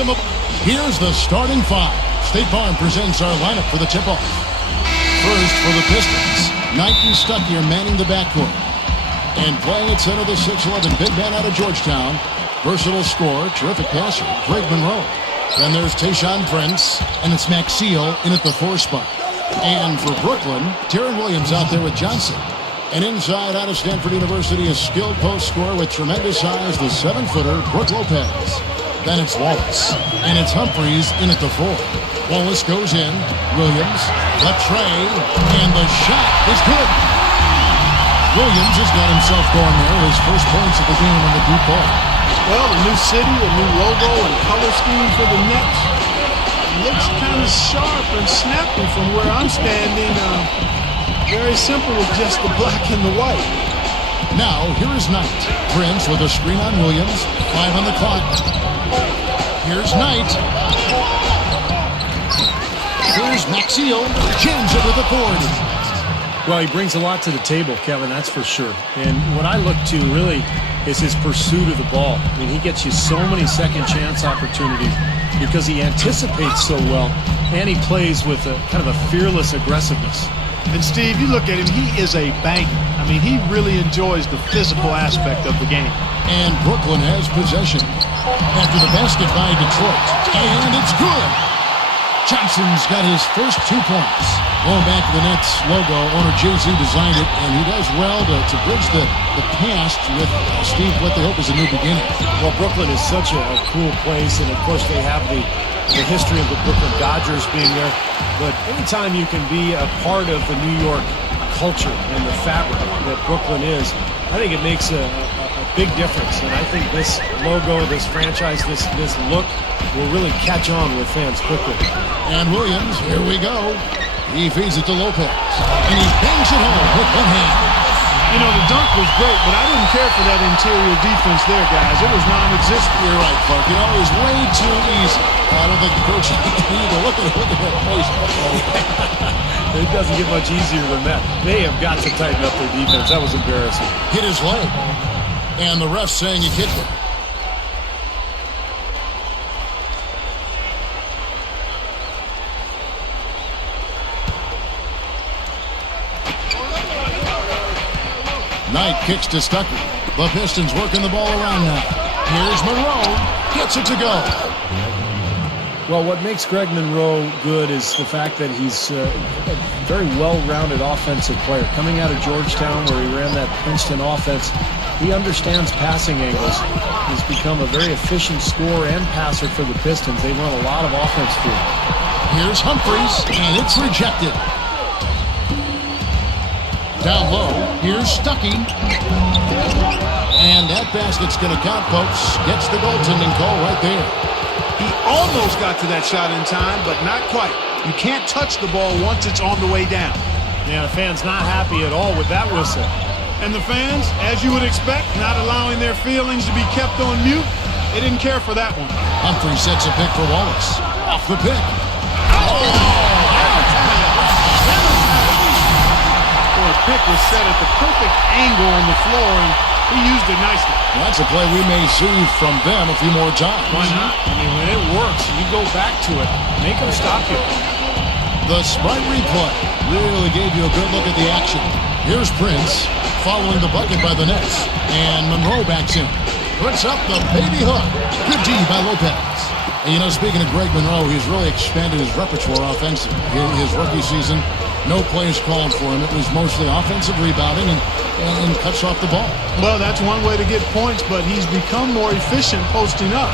him up. Here's the starting five. State Farm presents our lineup for the tip-off. First for the Pistons, Knight and Stuckey are manning the backcourt. And playing at center, the 6'11" big man out of Georgetown. Versatile scorer, terrific passer, Greg Monroe. Then there's Tayshaun Prince, and it's Maxeel in at the 4 spot. And for Brooklyn, Deron Williams out there with Johnson. And inside out of Stanford University, a skilled post scorer with tremendous size, the 7-footer, Brook Lopez. Then it's Wallace, and it's Humphries in at the 4. Wallace goes in, Williams, the tray, and the shot is good. Williams has got himself going there, his first points of the game on the deep ball. Well, a new city, a new logo, and color scheme for the Nets. Looks kind of sharp and snappy from where I'm standing. Very simple with just the black and the white. Now, here is Knight. Prince with a screen on Williams. 5 on the clock. Here's Knight. Here's Maxeel. Jams it with authority. Well, he brings a lot to the table, Kevin, that's for sure. And what I look to really is his pursuit of the ball. I mean, he gets you so many second chance opportunities because he anticipates so well, and he plays with a kind of a fearless aggressiveness. And Steve, you look at him, he is a banker. I mean, he really enjoys the physical aspect of the game. And Brooklyn has possession after the basket by Detroit. And it's good. Johnson's got his first 2 points. Going back to the Nets logo, owner Jay-Z designed it, and he does well to bridge the past with, Steve, what they hope is a new beginning. Well, Brooklyn is such a cool place, and of course they have the history of the Brooklyn Dodgers being there. But anytime you can be a part of the New York culture and the fabric that Brooklyn is, I think it makes a big difference. And I think this logo, this franchise, this look will really catch on with fans quickly. And Williams, here we go. He feeds it to Lopez, and he bangs it home with one hand. You know, the dunk was great, but I didn't care for that interior defense there, guys. It was non-existent. You're right, Clark. You know, it was way too easy. I don't think the coach either. Look at that place. It doesn't get much easier than that. They have got to tighten up their defense. That was embarrassing. Hit his leg, and the ref saying he kicked it. Knight kicks to Stuckey. The Pistons working the ball around now. Here's Monroe. Gets it to go. Well, what makes Greg Monroe good is the fact that he's a very well-rounded offensive player. Coming out of Georgetown, where he ran that Princeton offense, he understands passing angles. He's become a very efficient scorer and passer for the Pistons. They run a lot of offense through him. Here's Humphries, and it's rejected. Down low, here's Stuckey. And that basket's going to count, folks. Gets the goaltending call right there. He almost got to that shot in time, but not quite. You can't touch the ball once it's on the way down. Yeah, the fans not happy at all with that whistle. And the fans, as you would expect, not allowing their feelings to be kept on mute. They didn't care for that one. Humphries sets a pick for Wallace. Off the pick. The pick was set at the perfect angle on the floor, and he used it nicely. Well, that's a play we may see from them a few more times. Why not? I mean, when it works, you go back to it. Make them stop you. The Sprite replay really gave you a good look at the action. Here's Prince following the bucket by the Nets, and Monroe backs in. Puts up the baby hook. Good D by Lopez. And, you know, speaking of Greg Monroe, he's really expanded his repertoire offensively. His rookie season, no plays called for him. It was mostly offensive rebounding and cuts off the ball. Well, that's one way to get points, but he's become more efficient posting up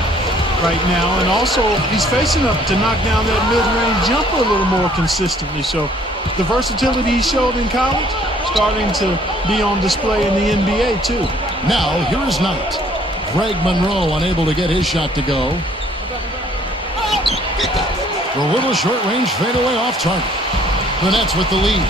right now. And also, he's facing up to knock down that mid-range jumper a little more consistently. So the versatility he showed in college, starting to be on display in the NBA, too. Now, here is Knight. Greg Monroe unable to get his shot to go. A little short-range fadeaway off target. The Nets with the lead.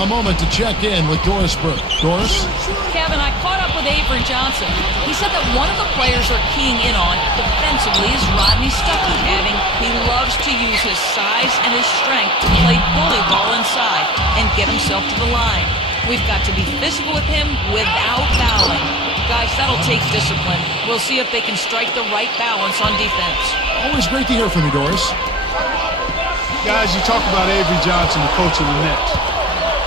A moment to check in with Doris Burke. Doris? Kevin, I caught up with Avery Johnson. He said that one of the players they're keying in on defensively is Rodney Stuckey, adding he loves to use his size and his strength to play bully ball inside and get himself to the line. We've got to be physical with him without fouling. Guys, that'll take discipline. We'll see if they can strike the right balance on defense. Always great to hear from you, Doris. Guys, you talk about Avery Johnson, the coach of the Nets.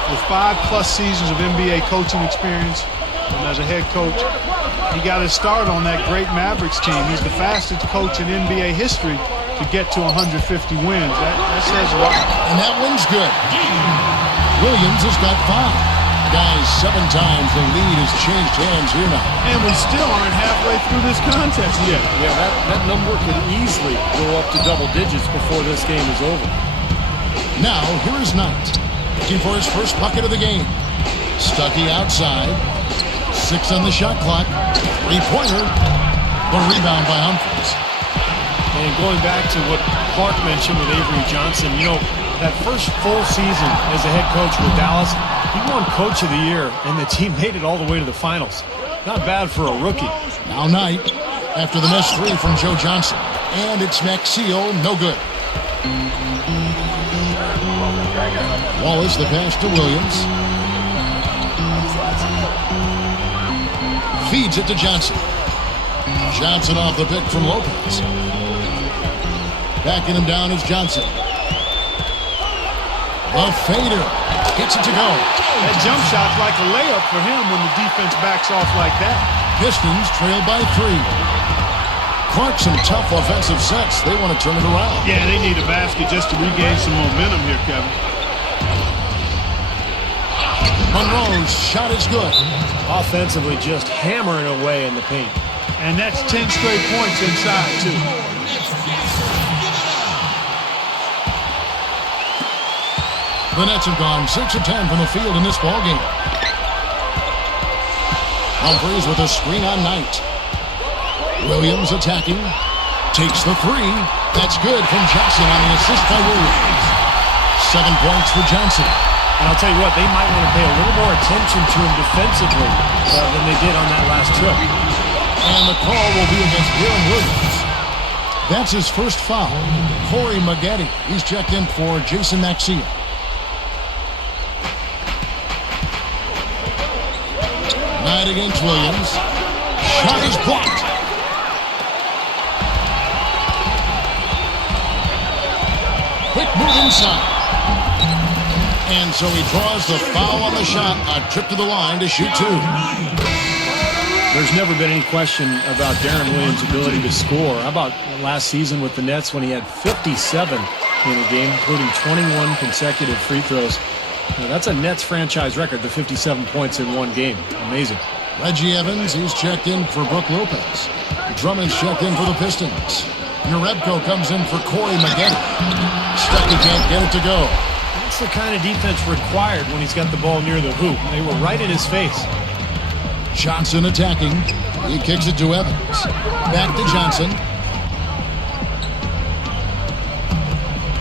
With 5+ seasons of NBA coaching experience, and as a head coach, he got his start on that great Mavericks team. He's the fastest coach in NBA history to get to 150 wins. That says a lot. And that one's good. Williams has got 5. Guys, 7 times the lead has changed hands here now. And we still aren't halfway through this contest yet. Yeah, that number could easily go up to double digits before this game is over. Now, here is Knight, looking for his first bucket of the game. Stuckey outside. 6 on the shot clock. 3-pointer. The rebound by Humphries. And going back to what Clark mentioned with Avery Johnson, you know, that first full season as a head coach with Dallas, he won Coach of the Year, and the team made it all the way to the finals. Not bad for a rookie. Now Knight, after the missed 3 from Joe Johnson. And it's Maxio, no good. Wallace, the pass to Williams. Feeds it to Johnson. Johnson off the pick from Lopez. Backing him down is Johnson. The fader gets it to go. That jump shot's like a layup for him when the defense backs off like that. Pistons trail by 3. Clark, some tough offensive sets. They want to turn it around. Yeah, they need a basket just to regain some momentum here, Kevin. Monroe's shot is good. Offensively, just hammering away in the paint. And that's 10 straight points inside, too. The Nets have gone 6 of 10 from the field in this ballgame. Humphries with a screen on Knight. Williams attacking. Takes the 3. That's good from Johnson on the assist by Williams. 7 points for Johnson. And I'll tell you what, they might want to pay a little more attention to him defensively than they did on that last trip. And the call will be against Darren Williams. That's his first foul. Corey Maggette, he's checked in for Jason Maxia. Knight against Williams. Shot is blocked. Quick move inside. And so he draws the foul on the shot. A trip to the line to shoot 2. There's never been any question about Darren Williams' ability to score. How about last season with the Nets when he had 57 in a game, including 21 consecutive free throws? Now, that's a Nets franchise record, the 57 points in one game. Amazing. Reggie Evans, he's checked in for Brook Lopez. Drummond's checked in for the Pistons. Narebko comes in for Corey Maggette. Stuckey can't get it to go. That's the kind of defense required when he's got the ball near the hoop. They were right in his face. Johnson attacking. He kicks it to Evans. Back to Johnson.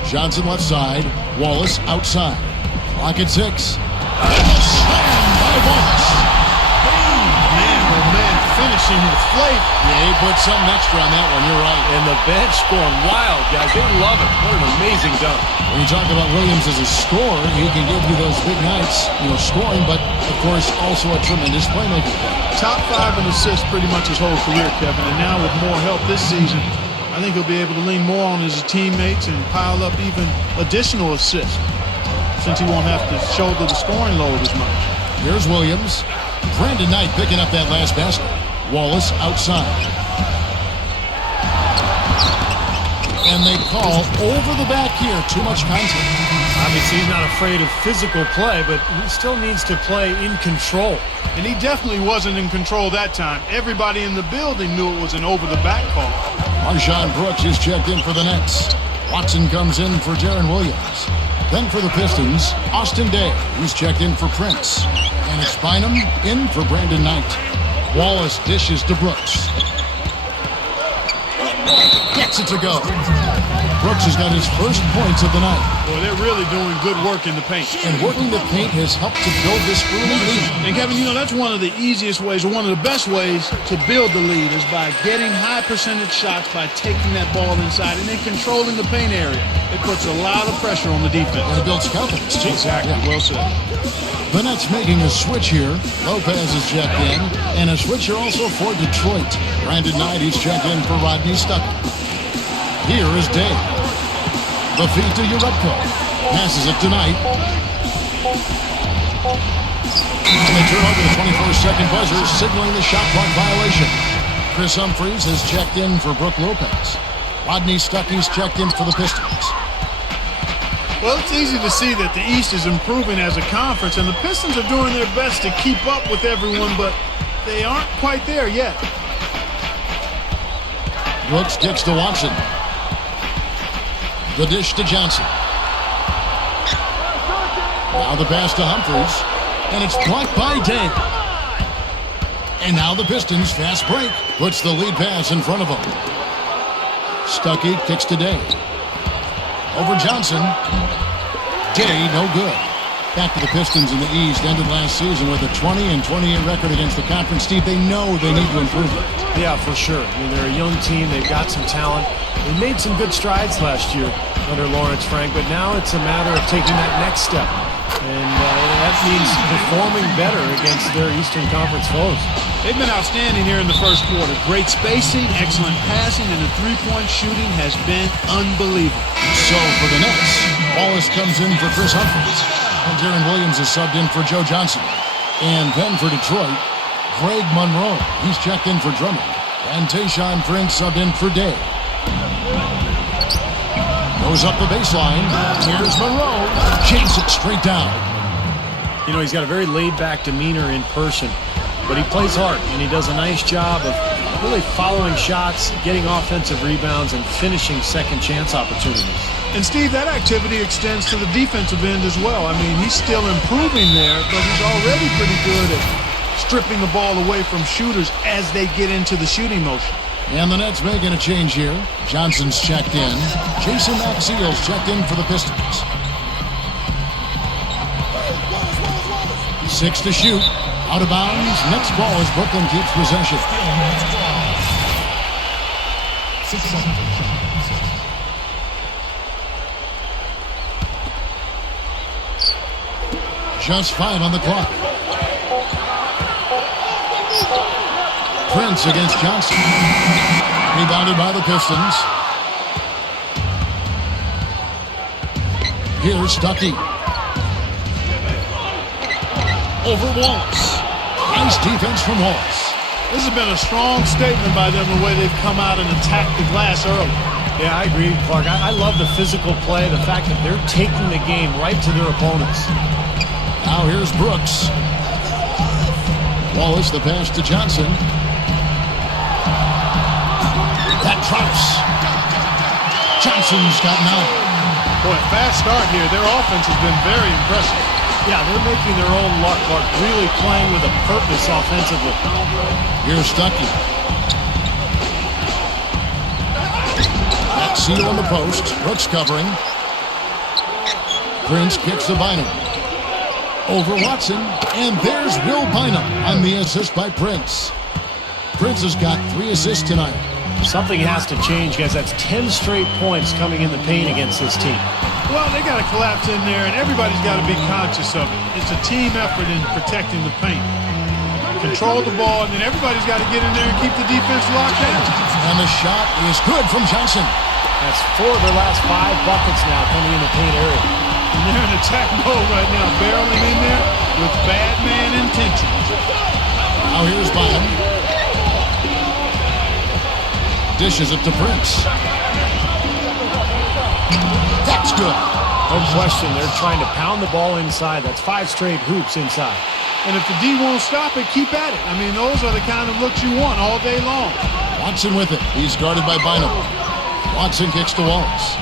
Johnson left side. Wallace outside. Clock at 6. Slam by Wallace. Man, finishing with flavor. Yeah, he put something extra on that one. You're right. And the bench going wild, guys. They love it. What an amazing dunk. When you talk about Williams as a scorer, he can give you those big nights, scoring, but, of course, also a tremendous playmaker. Top 5 in assists pretty much his whole career, Kevin. And now with more help this season, I think he'll be able to lean more on his teammates and pile up even additional assists, since he won't have to shoulder the scoring load as much. Here's Williams. Brandon Knight picking up that last basket. Wallace outside. And they call over the back here. Too much contact. Obviously, he's not afraid of physical play, but he still needs to play in control. And he definitely wasn't in control that time. Everybody in the building knew it was an over-the-back call. Marshawn Brooks is checked in for the Nets. Watson comes in for Darren Williams. Then for the Pistons, Austin Day, who's checked in for Prince. And it's Bynum in for Brandon Knight. Wallace dishes to Brooks. Gets it to go. Brooks has got his first points of the night. Boy, they're really doing good work in the paint. And working the paint has helped to build this early lead. And Kevin, that's one of the easiest ways, or one of the best ways to build the lead is by getting high percentage shots, by taking that ball inside and then controlling the paint area. It puts a lot of pressure on the defense. And it builds confidence, too. Exactly, well said. The Nets making a switch here. Lopez is checked in. And a switcher also for Detroit. Brandon Knight is checked in for Rodney Stuckey. Here is Day. The feed to Urebko. Passes it to Knight. And they turn over the 24-second buzzer, signaling the shot clock violation. Chris Humphries has checked in for Brook Lopez. Rodney Stuckey's checked in for the Pistons. Well, it's easy to see that the East is improving as a conference, and the Pistons are doing their best to keep up with everyone, but they aren't quite there yet. Brooks kicks to Watson. The dish to Johnson. Now the pass to Humphries, and it's blocked by Day. And now the Pistons fast break puts the lead pass in front of them. Stuckey kicks to Day. Over Johnson. Day, no good. Back to the Pistons in the East. Ended last season with a 20-28 record against the conference. Steve, they know they need to improve it. Yeah, for sure. I mean, they're a young team. They've got some talent. They made some good strides last year under Lawrence Frank, but now it's a matter of taking that next step. And that means performing better against their Eastern Conference foes. They've been outstanding here in the first quarter. Great spacing, excellent passing, and the three-point shooting has been unbelievable. So for the Nets, Wallace comes in for Chris Humphries. And Darren Williams is subbed in for Joe Johnson. And then for Detroit, Greg Monroe. He's checked in for Drummond. And Tayshaun Prince subbed in for Day. Goes up the baseline. Here's Monroe. Jams it straight down. You know, he's got a very laid-back demeanor in person, but he plays hard, and he does a nice job of really following shots, getting offensive rebounds, and finishing second-chance opportunities. And, Steve, that activity extends to the defensive end as well. I mean, he's still improving there, but he's already pretty good at stripping the ball away from shooters as they get into the shooting motion. And the Nets making a change here. Johnson's checked in. Jason Maxiell's checked in for the Pistons. 6 to shoot. Out of bounds. Next ball as Brooklyn keeps possession. Just 5 on the clock. Prince against Johnson. Rebounded by the Pistons. Here's Stuckey. Over Wallace. Nice defense from Wallace. This has been a strong statement by them, the way they've come out and attacked the glass early. Yeah, I agree, Clark. I love the physical play, the fact that they're taking the game right to their opponents. Now here's Brooks. Wallace, the pass to Johnson. That drops. Johnson's got 9. Boy, fast start here. Their offense has been very impressive. Yeah, they're making their own luck, Clark, really playing with a purpose offensively. Here's Stuckey. Seal on the post. Brooks covering. Prince kicks to Bynum. Over Watson. And there's Will Bynum on the assist by Prince. Prince has got 3 assists tonight. Something has to change, guys. That's 10 straight points coming in the paint against this team. Well, they got to collapse in there, and everybody's got to be conscious of it. It's a team effort in protecting the paint. Control the ball, and then everybody's got to get in there and keep the defense locked down. And the shot is good from Johnson. That's 4 of their last 5 buckets now coming in the paint area. And they're in attack mode right now, barreling in there with bad man intentions. Now here's Bynum. Dishes it to Prince. That's good. No question, they're trying to pound the ball inside. That's 5 straight hoops inside. And if the D won't stop it, keep at it. I mean, those are the kind of looks you want all day long. Watson with it. He's guarded by Bynum. Watson kicks to Wallace.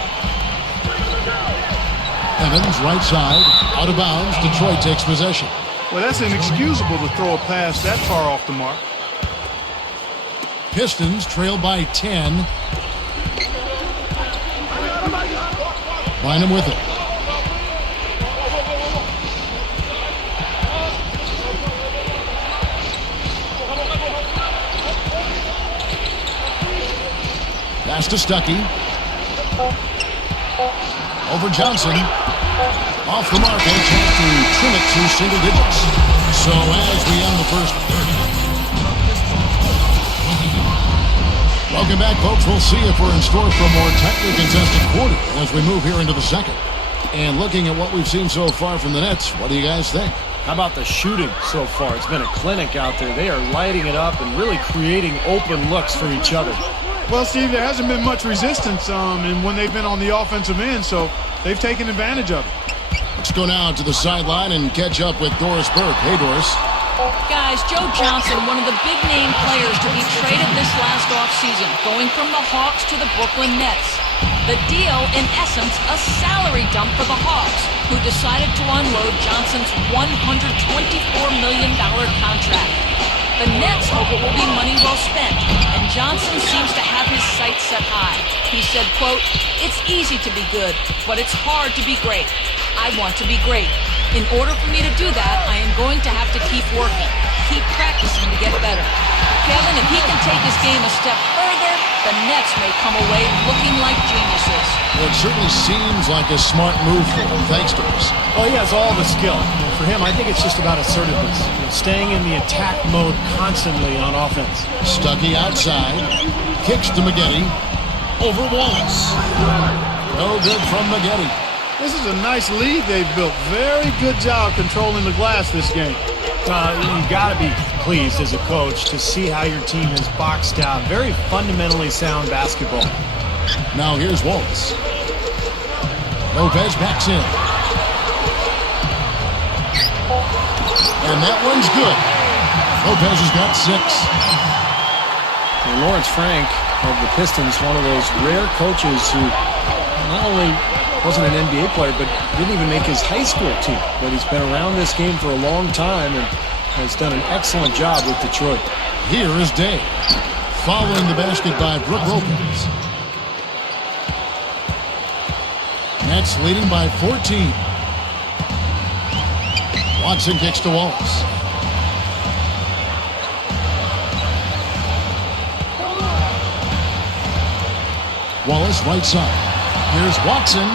Evans, right side, out of bounds. Detroit takes possession. Well, that's inexcusable to throw a pass that far off the mark. Pistons trail by 10. Bynum with it. Pass to Stuckey. Over Johnson. Off the mark, and a chance to trim it to single digits. So as we end the first 30. Welcome back, folks. We'll see if we're in store for a more tightly contested quarter as we move here into the second. And looking at what we've seen so far from the Nets, what do you guys think? How about the shooting so far? It's been a clinic out there. They are lighting it up and really creating open looks for each other. Well, Steve, there hasn't been much resistance and when they've been on the offensive end, so they've taken advantage of it. Let's go now to the sideline and catch up with Doris Burke. Hey, Doris. Guys, Joe Johnson, one of the big-name players to be traded this last offseason, going from the Hawks to the Brooklyn Nets. The deal, in essence, a salary dump for the Hawks, who decided to unload Johnson's $124 million contract. The Nets hope it will be money well spent, and Johnson seems to have his sights set high. He said, quote, "It's easy to be good, but it's hard to be great. I want to be great. In order for me to do that, I am going to have to keep working, keep practicing to get better." Kevin, if he can take his game a step further, the Nets may come away looking like geniuses. Well, it certainly seems like a smart move for him. Thanks, Doris. Well, he has all the skill. And for him, I think it's just about assertiveness. Staying in the attack mode constantly on offense. Stuckey outside. Kicks to Maggette. Over Wallace. No good from Maggette. This is a nice lead they've built. Very good job controlling the glass this game. You got to be pleased as a coach to see how your team has boxed out. Very fundamentally sound basketball. Now here's Wallace. Lopez backs in. And that one's good. Lopez has got 6. And Lawrence Frank of the Pistons, one of those rare coaches who not only wasn't an NBA player, but didn't even make his high school team. But he's been around this game for a long time and has done an excellent job with Detroit. Here is Day. Following the basket by Brooke Lopez. Nets leading by 14. Watson kicks to Wallace. Wallace right side. Here's Watson.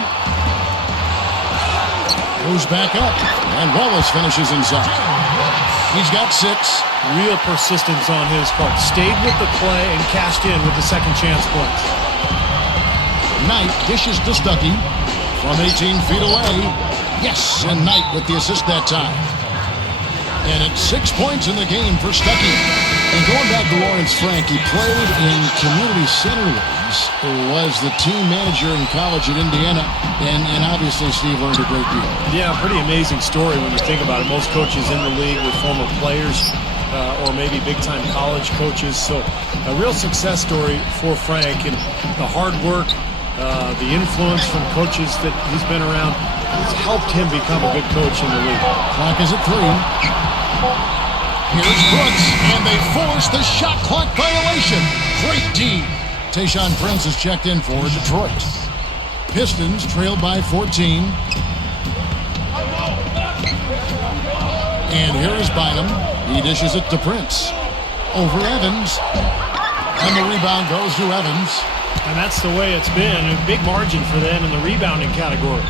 Goes back up. And Wallace finishes inside. He's got 6. Real persistence on his part. Stayed with the play and cashed in with the second chance points. Knight dishes to Stuckey from 18 feet away. Yes, and Knight with the assist that time. And it's 6 points in the game for Stuckey. And going back to Lawrence Frank, he played in community center leagues, was the team manager in college at Indiana, and obviously Steve learned a great deal. Yeah, pretty amazing story when you think about it. Most coaches in the league were former players or maybe big-time college coaches. So a real success story for Frank, and the hard work, the influence from coaches that he's been around has helped him become a good coach in the league. Clock is at 3. Here's Brooks, and they force the shot clock violation. Great D. Tayshaun Prince is checked in for Detroit. Pistons trailed by 14. And here is Bynum. He dishes it to Prince. Over Evans. And the rebound goes to Evans. And that's the way it's been. A big margin for them in the rebounding category.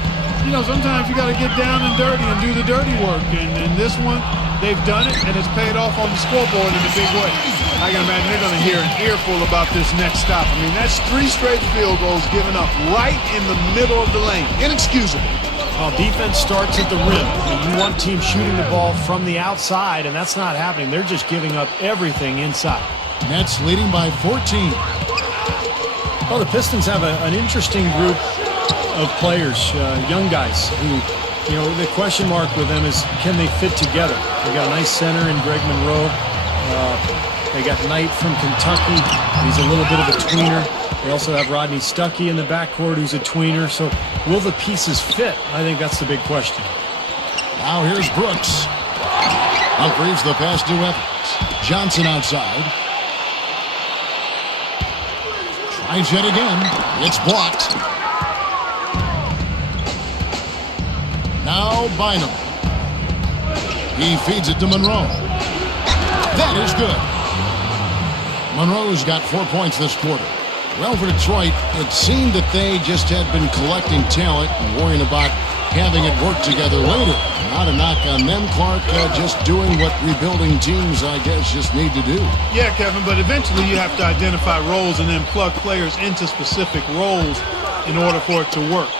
You know, sometimes you got to get down and dirty and do the dirty work. And in this one, they've done it, and it's paid off on the scoreboard in a big way. I can imagine they're going to hear an earful about this next stop. I mean, that's 3 straight field goals given up right in the middle of the lane. Inexcusable. Well, defense starts at the rim. You want teams shooting the ball from the outside, and that's not happening. They're just giving up everything inside. Nets leading by 14. Well, the Pistons have an interesting group of players, young guys who, you know, the question mark with them is, can they fit together? They got a nice center in Greg Monroe. They got Knight from Kentucky. He's a little bit of a tweener. They also have Rodney Stuckey in the backcourt, who's a tweener. So will the pieces fit? I think that's the big question. Now here's Brooks. Humphries the pass to Evans. Johnson outside. Tries yet again. It's blocked. Now Bynum. He feeds it to Monroe. That is good. Monroe's got 4 points this quarter. Well, for Detroit, it seemed that they just had been collecting talent and worrying about having it work together later. Not a knock on them, Clark, just doing what rebuilding teams, I guess, just need to do. Yeah, Kevin, but eventually you have to identify roles and then plug players into specific roles in order for it to work.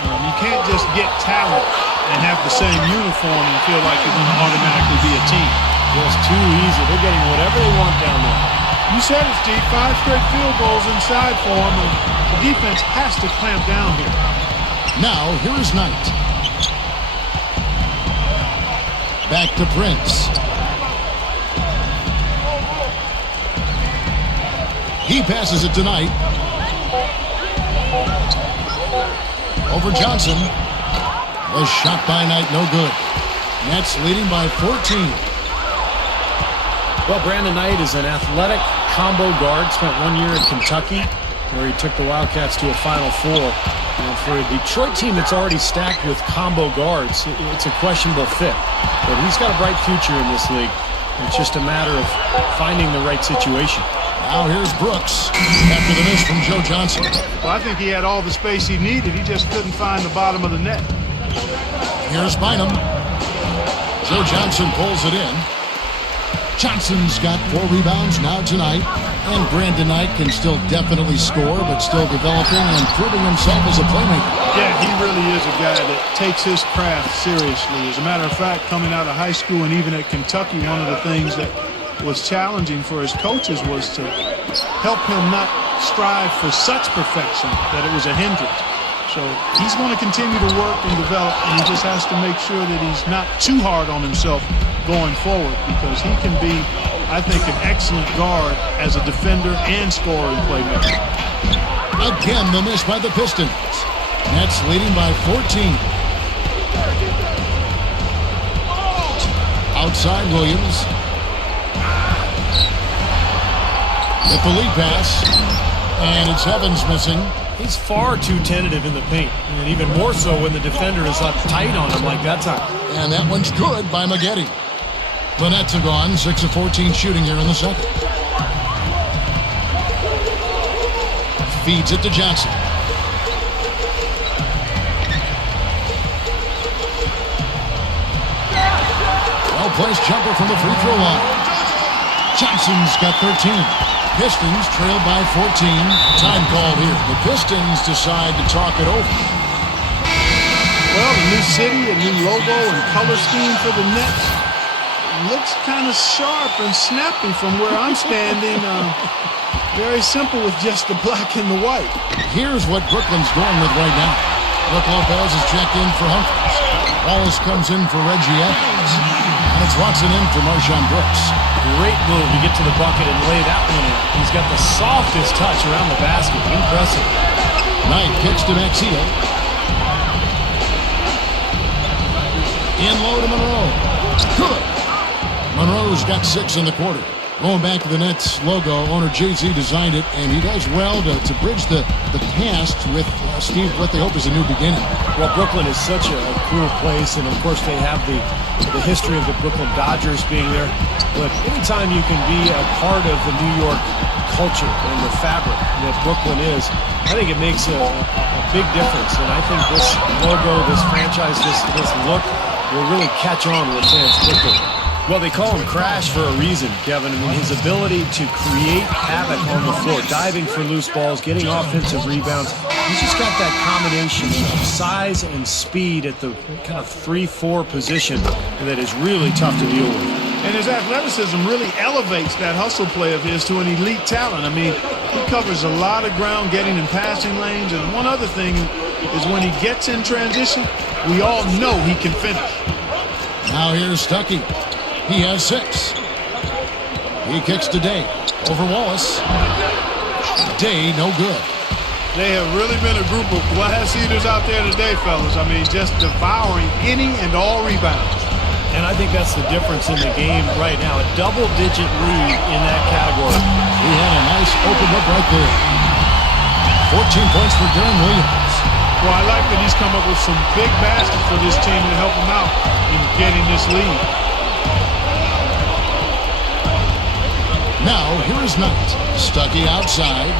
You can't just get talent and have the same uniform and feel like you're going to automatically be a team. Just too easy. They're getting whatever they want down there. You said it, Steve. 5 straight field goals inside for them, and the defense has to clamp down here. Now, here is Knight. Back to Prince. He passes it to Knight. Over Johnson. Was shot by Knight, no good. Nets leading by 14. Well, Brandon Knight is an athletic combo guard. Spent 1 year in Kentucky, where he took the Wildcats to a Final Four. And for a Detroit team that's already stacked with combo guards, it's a questionable fit. But he's got a bright future in this league. It's just a matter of finding the right situation. Now here's Brooks after the miss from Joe Johnson. Well, I think he had all the space he needed. He just couldn't find the bottom of the net. Here's Bynum. Joe Johnson pulls it in. Johnson's got 4 rebounds now tonight. And Brandon Knight can still definitely score, but still developing and proving himself as a playmaker. Yeah, he really is a guy that takes his craft seriously. As a matter of fact, coming out of high school and even at Kentucky, one of the things that was challenging for his coaches was to help him not strive for such perfection that it was a hindrance. So he's going to continue to work and develop, and he just has to make sure that he's not too hard on himself going forward, because he can be, I think, an excellent guard as a defender and scorer and playmaker. Again, the miss by the Pistons. Nets leading by 14. Outside Williams. With the lead pass. And it's Evans missing. He's far too tentative in the paint, and even more so when the defender is up tight on him like that time. And that one's good by Maggette. The Nets are gone, 6 of 14 shooting here in the second. Feeds it to Johnson. Well-placed jumper from the free throw line. Johnson's got 13. Pistons trailed by 14. Time called here. The Pistons decide to talk it over. Well, a new city, a new logo and color scheme for the Nets. Looks kind of sharp and snappy from where I'm standing. Very simple with just the black and the white. Here's what Brooklyn's going with right now. Brook Lopez is checked in for Humphries. Wallace comes in for Reggie Evans. And it's Watson in for Marshawn Brooks. Great move to get to the bucket and lay that one in. He's got the softest touch around the basket. Impressive. Knight kicks to Maxio. In low to Monroe. Good. Monroe's got 6 in the quarter. Going back to the Nets logo, owner Jay-Z designed it, and he does well to bridge the past with, Steve, what they hope is a new beginning. Well, Brooklyn is such a cool place, and of course they have the history of the Brooklyn Dodgers being there. But anytime you can be a part of the New York culture and the fabric that Brooklyn is, I think it makes a big difference. And I think this logo, this franchise, this look will really catch on with fans quickly. Well, they call him Crash for a reason, Kevin. I mean, his ability to create havoc on the floor, diving for loose balls, getting offensive rebounds. He's just got that combination of size and speed at the kind of 3-4 position that is really tough to deal with. And his athleticism really elevates that hustle play of his to an elite talent. I mean, he covers a lot of ground getting in passing lanes. And one other thing is when he gets in transition, we all know he can finish. Now here's Stuckey. He has 6. He kicks to Day. Over Wallace. Day, no good. They have really been a group of glass eaters out there today, fellas. I mean, just devouring any and all rebounds. And I think that's the difference in the game right now. A double-digit lead in that category. He had a nice open look right there. 14 points for Darren Williams. Well, I like that he's come up with some big baskets for this team to help him out in getting this lead. Now, here is Knight. Stuckey outside.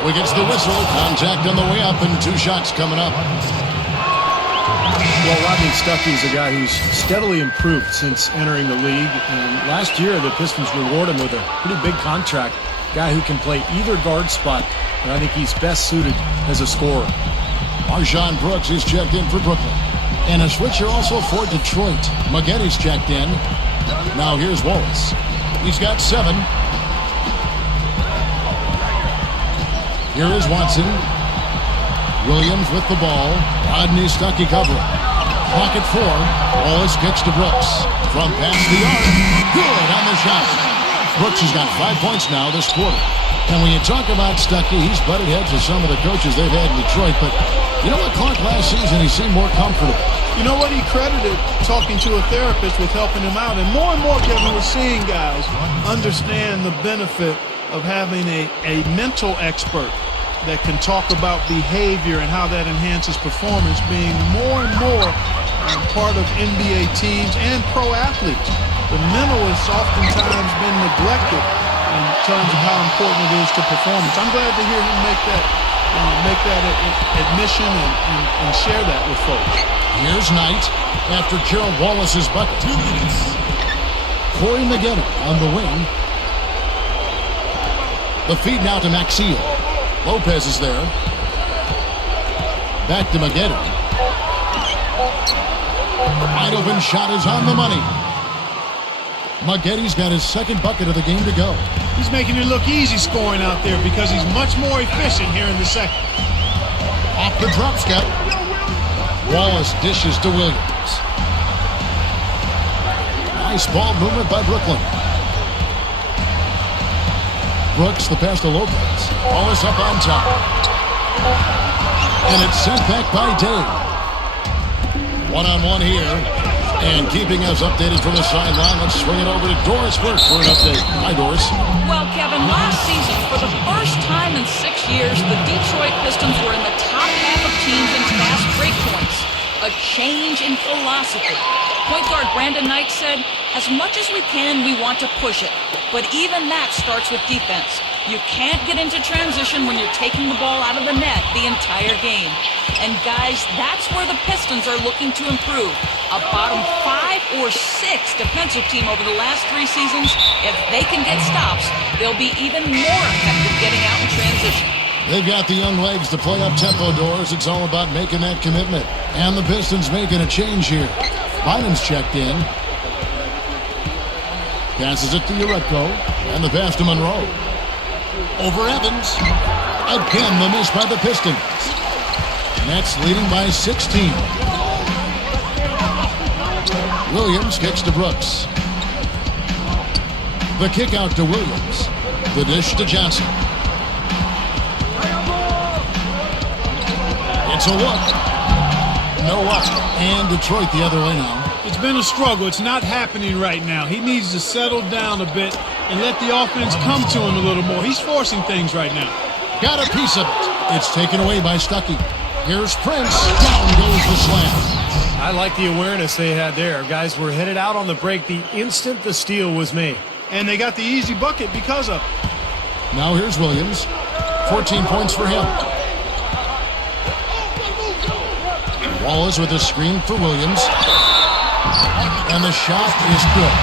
So he gets the whistle. Contact on the way up and 2 shots coming up. Well, Rodney Stuckey is a guy who's steadily improved since entering the league. And last year, the Pistons rewarded him with a pretty big contract. Guy who can play either guard spot. And I think he's best suited as a scorer. Marshawn Brooks is checked in for Brooklyn. And a switcher also for Detroit. Maggetti's checked in. Now here's Wallace. He's got 7. Here is Watson. Williams with the ball. Rodney Stuckey covering. Clock at 4. Wallace kicks to Brooks. From past the arc. Good on the shot. Brooks has got 5 points now this quarter. And when you talk about Stuckey, he's butted heads with some of the coaches they've had in Detroit. But you know what, Clark, last season he seemed more comfortable. You know what, he credited talking to a therapist with helping him out. And more, Kevin, we're seeing guys understand the benefit of having a mental expert that can talk about behavior and how that enhances performance, being more and more part of NBA teams and pro athletes. The mental has oftentimes been neglected in terms of how important it is to performance. I'm glad to hear him make that admission and share that with folks. Here's Knight after Gerald Wallace's bucket. 2 minutes. Corey Maggette on the wing. The feed now to Maxey. Lopez is there. Back to Maggette. Wide open shot is on the money. Maggetti's got his 2nd bucket of the game to go. He's making it look easy scoring out there because he's much more efficient here in the 2nd. Off the drop step. Wallace dishes to Williams. Nice ball movement by Brooklyn. Brooks, the pass to Lopez. Wallace up on top. And it's sent back by Dave. 1-on-1 here. And keeping us updated from the sideline, let's swing it over to Doris Burke for an update. Hi, Doris. Well, Kevin, last season, for the first time in 6 years, the Detroit Pistons were in the top half of teams in fast break points. A change in philosophy. Point guard Brandon Knight said, as much as we can, we want to push it. But even that starts with defense. You can't get into transition when you're taking the ball out of the net the entire game. And guys, that's where the Pistons are looking to improve. A bottom 5 or 6 defensive team over the last 3 seasons. If they can get stops, they'll be even more effective getting out in transition. They've got the young legs to play up tempo, Doors. It's all about making that commitment. And the Pistons making a change here. Bynum's checked in. Passes it to Uretko. And the pass to Monroe. Over Evans. Again, the miss by the Pistons. Nets leading by 16. Williams kicks to Brooks. The kick out to Williams. The dish to Johnson. It's a look. No up. And Detroit the other way now. It's been a struggle. It's not happening right now. He needs to settle down a bit and let the offense come to him a little more. He's forcing things right now. Got a piece of it. It's taken away by Stuckey. Here's Prince. Down goes the slam. I like the awareness they had there. Guys were headed out on the break the instant the steal was made. And they got the easy bucket because of it. Now here's Williams. 14 points for him. Wallace with a screen for Williams. And the shot is good.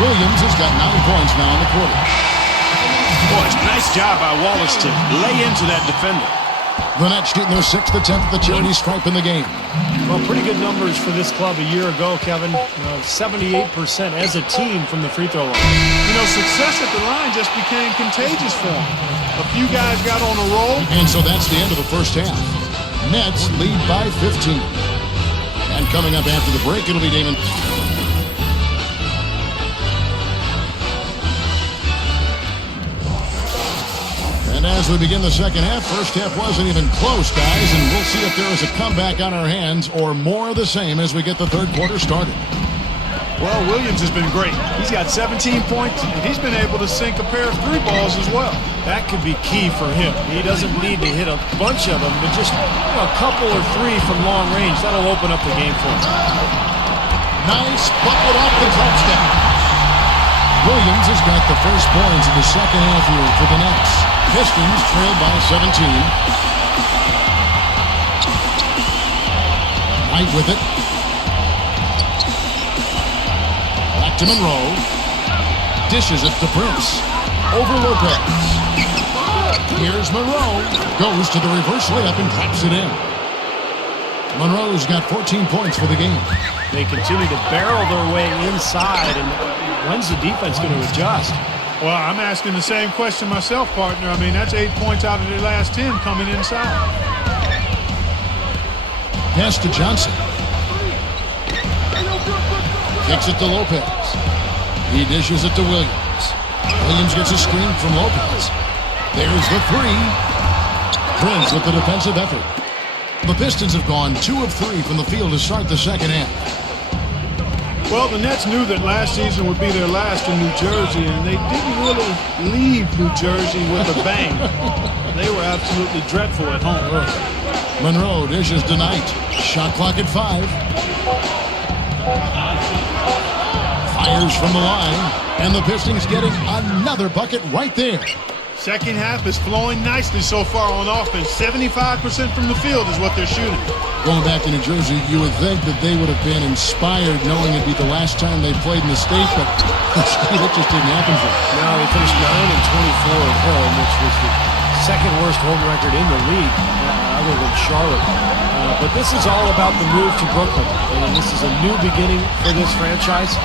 Williams has got 9 points now in the quarter. Boy, it's a nice job by Wallace to lay into that defender. The Nets shooting their 6th attempt at the charity stripe in the game. Well, pretty good numbers for this club a year ago, Kevin. 78% as a team from the free throw line. You know, success at the line just became contagious for them. A few guys got on a roll. And so that's the end of the first half. Nets lead by 15. And coming up after the break, it'll be Damon. And as we begin the second half, first half wasn't even close, guys, and we'll see if there is a comeback on our hands or more of the same as we get the third quarter started. Well, Williams has been great. He's got 17 points, and he's been able to sink a pair of 3 balls as well. That could be key for him. He doesn't need to hit a bunch of them, but just a couple or 3 from long range. That'll open up the game for him. Nice bucket off the drop step. Williams has got the first points of the second half here for the Nets. Pistons trail by 17. Knight with it. Back to Monroe. Dishes it to Prince. Over Lopez. Here's Monroe. Goes to the reverse layup and drops it in. Monroe's got 14 points for the game. They continue to barrel their way inside, and when's the defense going to adjust? Well, I'm asking the same question myself, partner. I mean, that's 8 points out of their last 10 coming inside. Pass to Johnson. Kicks it to Lopez. He dishes it to Williams. Williams gets a screen from Lopez. There's the three. Prince with the defensive effort. The Pistons have gone 2 of 3 from the field to start the second half. Well, the Nets knew that last season would be their last in New Jersey, and they didn't really leave New Jersey with a bang. They were absolutely dreadful at home. Monroe dishes to Knight. Shot clock at 5. Fires from the line, and the Pistons getting another bucket right there. Second half is flowing nicely so far on offense. 75% from the field is what they're shooting. Going back to New Jersey, you would think that they would have been inspired knowing it'd be the last time they played in the state, but it just didn't happen for them. No, they finished 9-24 at home, which was the second worst home record in the league, other than Charlotte. But this is all about the move to Brooklyn, and this is a new beginning for this franchise.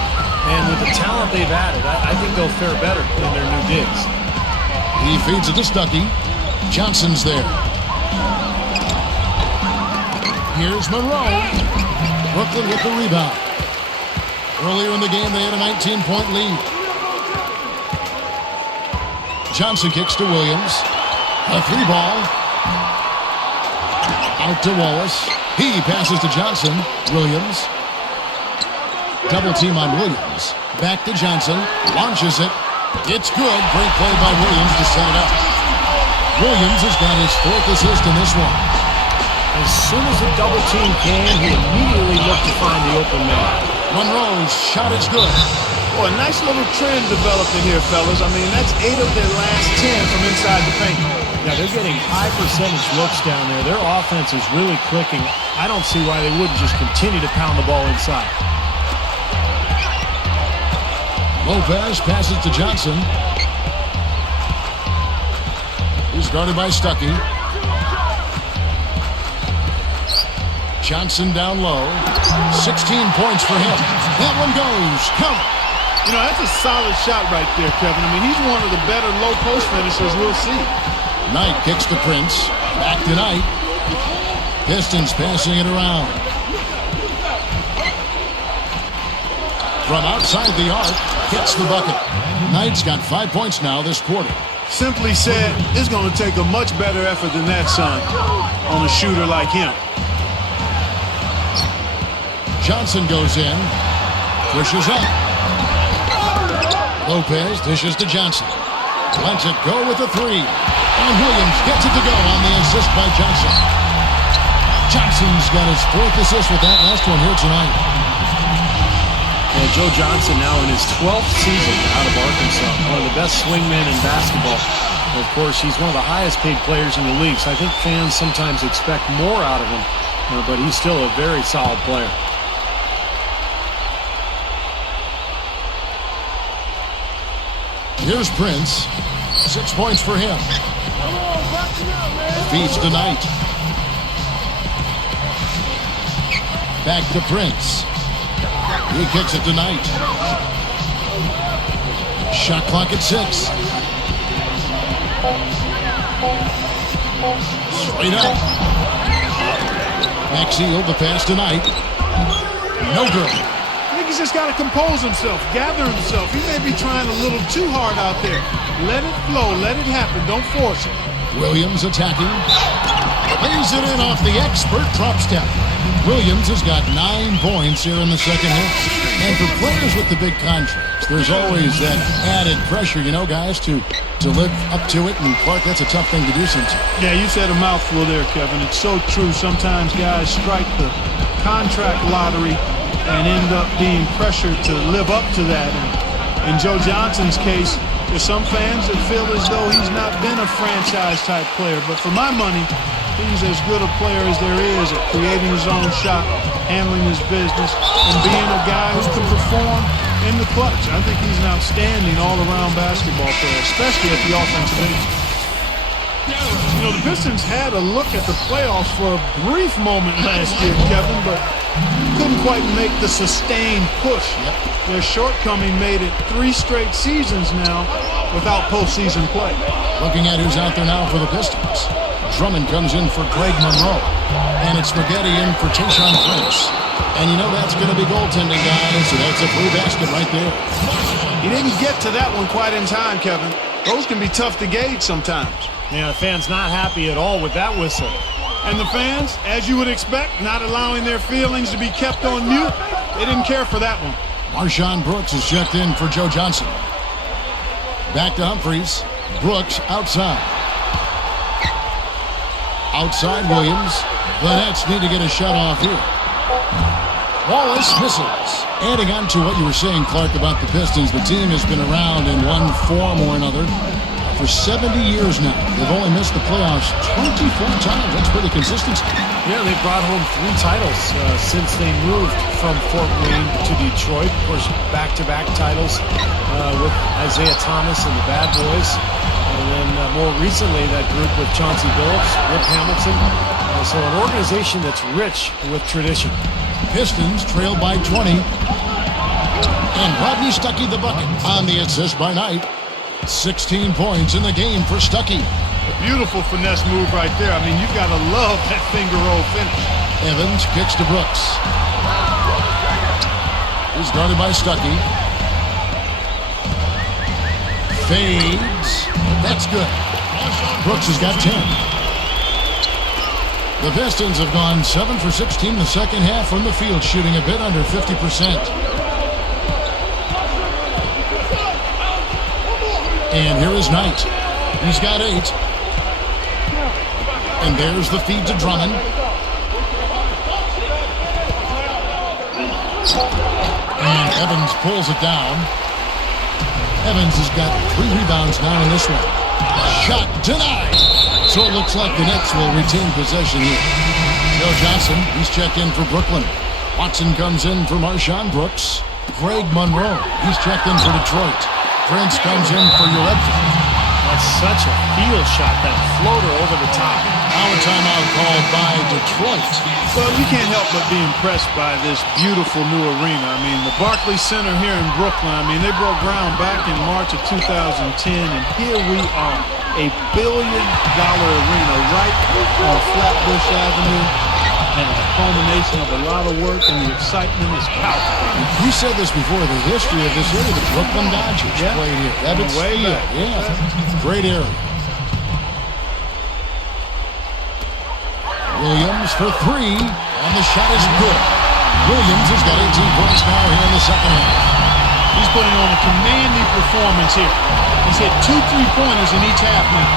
And with the talent they've added, I think they'll fare better in their new digs. He feeds it to Stuckey. Johnson's there. Here's Monroe. Brooklyn with the rebound. Earlier in the game, they had a 19-point lead. Johnson kicks to Williams. A 3-ball. Out to Wallace. He passes to Johnson. Williams. Double team on Williams. Back to Johnson. Launches it. It's good. Great play by Williams to set it up. Williams has got his 4th assist in this one. As soon as the double team came, he immediately looked to find the open man. Monroe's shot is good. Boy, a nice little trend developing here, fellas. I mean, that's 8 of their last 10 from inside the paint. Yeah, they're getting high percentage looks down there. Their offense is really clicking. I don't see why they wouldn't just continue to pound the ball inside. Lopez passes to Johnson. He's guarded by Stuckey. Johnson down low. 16 points for him. That one goes. Count. You know, that's a solid shot right there, Kevin. I mean, he's one of the better low post finishers we'll see. Knight kicks to Prince. Back to Knight. Pistons passing it around. From outside the arc, hits the bucket. Knight's got 5 points now this quarter. Simply said, it's going to take a much better effort than that, son, on a shooter like him. Johnson goes in, pushes up. Lopez dishes to Johnson. Lets it go with a 3. And Williams gets it to go on the assist by Johnson. Johnson's got his 4th assist with that last one here tonight. And Joe Johnson now in his 12th season out of Arkansas, one of the best swingmen in basketball. And of course, he's one of the highest paid players in the league, so I think fans sometimes expect more out of him, but he's still a very solid player. Here's Prince. 6 points for him. Feeds to Knight. Back to Prince. He kicks it to Knight. Shot clock at 6. Straight up. Maxfield, the pass to Knight. No good. I think he's just got to compose himself, gather himself. He may be trying a little too hard out there. Let it flow, let it happen. Don't force it. Williams attacking. Lays it in off the expert drop step. Williams has got 9 points here in the second half. And for players with the big contracts, there's always that added pressure, you know, guys, to live up to it. And Clark, that's a tough thing to do sometimes. Yeah, you said a mouthful there, Kevin. It's so true. Sometimes guys strike the contract lottery and end up being pressured to live up to that. And in Joe Johnson's case, There's some fans that feel as though he's not been a franchise-type player. But for my money, he's as good a player as there is at creating his own shot, handling his business, and being a guy who can perform in the clutch. I think he's an outstanding all-around basketball player, especially at the offensive end. You know, the Pistons had a look at the playoffs for a brief moment last year, Kevin, but couldn't quite make the sustained push. Their shortcoming made it 3 straight seasons now without postseason play. Looking at who's out there now for the Pistons. Drummond comes in for Greg Monroe. And it's Spaghetti in for Tayshaun Prince. And you know that's going to be goaltending, guys, so that's a free basket right there. He didn't get to that one quite in time, Kevin. Those can be tough to gauge sometimes. Yeah, the fans not happy at all with that whistle. And the fans, as you would expect, not allowing their feelings to be kept on mute. They didn't care for that one. Marshawn Brooks is checked in for Joe Johnson. Back to Humphries. Brooks outside. Outside Williams. The Nets need to get a shot off here. Wallace misses. Adding on to what you were saying, Clark, about the Pistons, the team has been around in one form or another for 70 years now. They've only missed the playoffs 24 times. That's pretty consistent. Yeah, they brought home 3 titles since they moved from Fort Wayne to Detroit. Of course, back-to-back titles with Isaiah Thomas and the Bad Boys. And then more recently, that group with Chauncey Billups, Rip Hamilton. So an organization that's rich with tradition. Pistons trail by 20. And Rodney Stuckey the bucket on the assist by Knight. 16 points in the game for Stuckey. A beautiful finesse move right there. I mean, you've got to love that finger roll finish. Evans kicks to Brooks. He's guarded by Stuckey. Fades. That's good. Brooks has got 10. The Pistons have gone 7 for 16 the second half from the field, shooting a bit under 50%. And here is Knight. He's got 8. And there's the feed to Drummond. And Evans pulls it down. Evans has got 3 rebounds now in this one. Shot denied. So it looks like the Nets will retain possession here. Joe Johnson, he's checked in for Brooklyn. Watson comes in for Marshawn Brooks. Greg Monroe, he's checked in for Detroit. Prince comes in for Uredford. That's such a field shot, that floater over the top. Now a timeout called by Detroit. Well, you can't help but be impressed by this beautiful new arena. I mean, the Barclays Center here in Brooklyn, I mean, they broke ground back in March of 2010, and here we are, $1 billion arena right on Flatbush Avenue. And the culmination of a lot of work, and the excitement is palpable. We said this before, the history of this area, the Brooklyn Dodgers played here. Ebbets Way Field. back. Yeah, great area. Williams for 3, and the shot is good. Williams has got 18 points now here in the second half. He's putting on a commanding performance here. He's hit 2 3-pointers in each half now.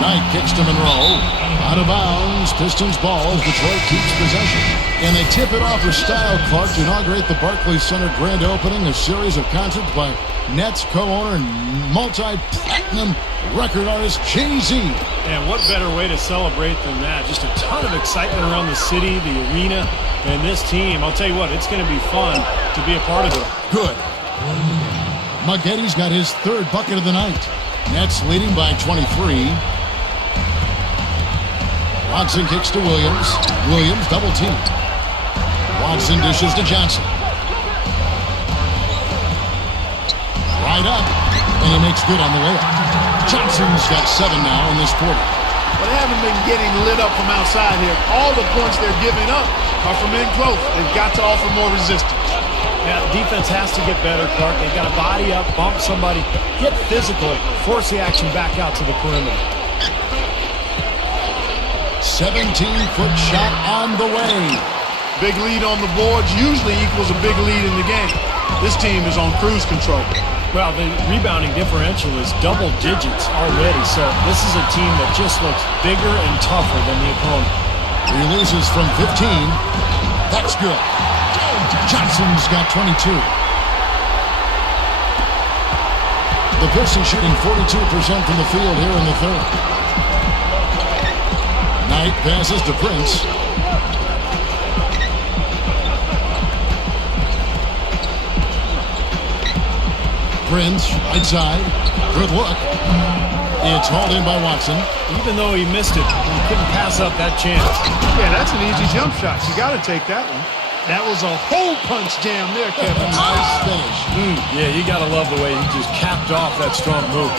Knight kicks to Monroe. Out of bounds. Pistons ball as Detroit keeps possession. And they tip it off with style, Clark, to inaugurate the Barclays Center grand opening, a series of concerts by Nets co-owner and multi-platinum record artist Jay-Z. And what better way to celebrate than that? Just a ton of excitement around the city, the arena, and this team. I'll tell you what, it's going to be fun to be a part of it. Good. Muggetti's got his 3rd bucket of the night. Nets leading by 23. Watson kicks to Williams. Williams double team. Watson dishes to Johnson. Right up. And he makes good on the layup. Johnson's got 7 now in this quarter. But they haven't been getting lit up from outside here. All the points they're giving up are from in close. They've got to offer more resistance. Yeah, defense has to get better, Clark. They've got to body up, bump somebody, get physical, force the action back out to the perimeter. 17-foot shot on the way. Big lead on the boards usually equals a big lead in the game. This team is on cruise control. Well, the rebounding differential is double digits already, so this is a team that just looks bigger and tougher than the opponent. Releases from 15. That's good. Johnson's got 22. The Pistons shooting 42% from the field here in the third. Knight passes to Prince. Prince, right side. Good look. It's hauled in by Watson. Even though he missed it, he couldn't pass up that chance. Yeah, that's an easy jump shot. You got to take that one. That was a hole punch jam there, Kevin. Nice finish. Yeah, you got to love the way he just capped off that strong move.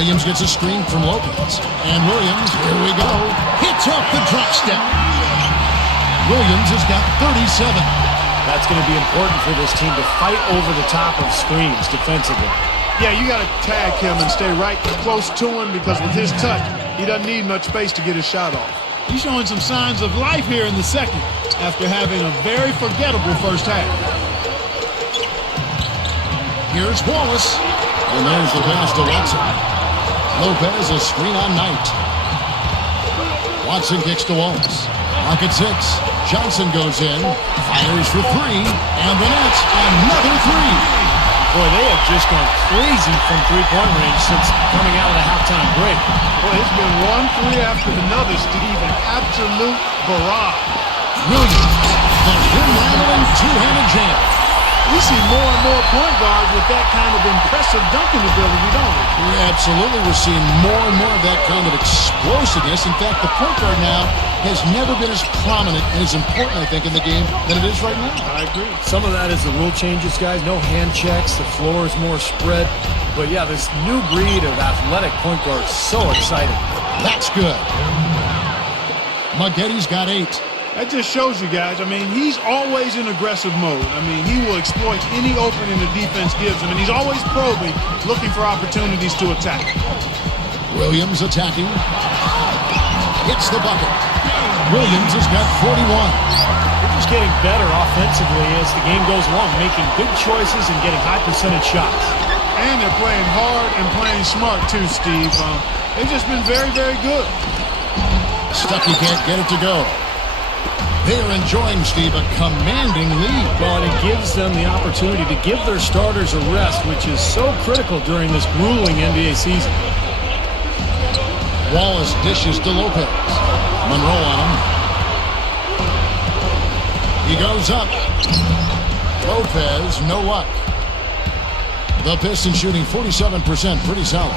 Williams gets a screen from Lopez. And Williams, here we go, hits off the drop step. Williams has got 37. That's going to be important for this team to fight over the top of screens defensively. Yeah, you got to tag him and stay right close to him because with his touch, he doesn't need much space to get his shot off. He's showing some signs of life here in the second after having a very forgettable first half. Here's Wallace. And there's the pass to Watson. Lopez a screen on Knight. Watson kicks to Wallace. Mark at 6. Johnson goes in. Fires for 3. And the Nets another 3. Boy, they have just gone crazy from three-point range since coming out of the halftime break. Boy, it's been one 3 after another, Steve. An absolute barrage. Williams, the rim-rattling two-handed jam. We see more and more point guards with that kind of impressive dunking ability, don't we? Yeah, absolutely. We're seeing more and more of that kind of explosiveness. In fact, the point guard now has never been as prominent and as important, I think, in the game than it is right now. I agree. Some of that is the rule changes, guys. No hand checks. The floor is more spread. But, yeah, this new breed of athletic point guard is so exciting. That's good. Maggetti's got 8. That just shows you guys, I mean, he's always in aggressive mode. I mean, he will exploit any opening the defense gives him, and he's always probing, looking for opportunities to attack. Williams attacking. Hits the bucket. Williams has got 41. They're just getting better offensively as the game goes along, making good choices and getting high percentage shots. And they're playing hard and playing smart, too, Steve. They've just been very, very good. Stuckey can't get it to go. They're enjoying, Steve, a commanding lead. Well, and it gives them the opportunity to give their starters a rest, which is so critical during this grueling NBA season. Wallace dishes to Lopez. Monroe on him. He goes up. Lopez, no luck. The Pistons shooting 47%, pretty solid.